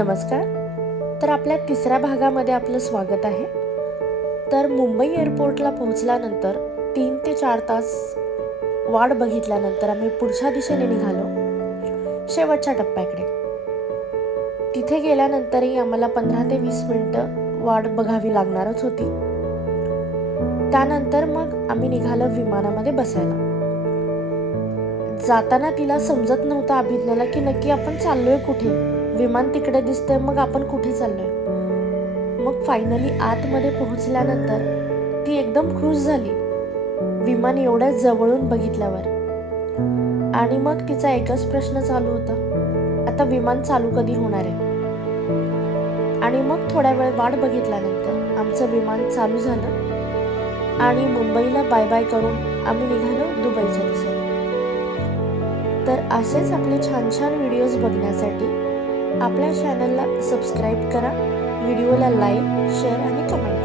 नमस्कार. तर आपल्या तिसऱ्या भागामध्ये आपलं स्वागत आहे. तर मुंबई एअरपोर्टला पोहोचल्यानंतर 3 ते 4 तास वाट बघितल्यानंतर आम्ही पुढच्या दिशेने निघालो शेवटच्या टप्प्याकडे. तिथे गेल्यानंतरही आम्हाला 15 ते 20 मिनिटं वाट बघावी लागणारच होती. त्यानंतर मग आम्ही निघालो विमानामध्ये बसायला. जाताना तिला समजत नव्हतं अभिज्ञाला की नक्की आपण चाललोय कुठे. विमान तिकडे दिसतंय, मग आपण कुठे चाललोय. मग फायनली आतमध्ये पोहोचल्यानंतर ती एकदम खुश झाली विमान एवढ्या जवळून बघितल्यावर. आणि मग तिचा एकच प्रश्न चालू होता, आता विमान चालू कधी होणार आहे. आणि मग थोड्या वेळ वाट बघितल्यानंतर आमचं विमान चालू झालं आणि मुंबईला बाय बाय करून आम्ही निघालो दुबईच्या दिशेने. तर असेच आपले छान छान व्हिडिओज बघण्यासाठी आपल्या चॅनलला सबस्क्राईब करा, व्हिडिओला लाईक, शेअर आणि कमेंट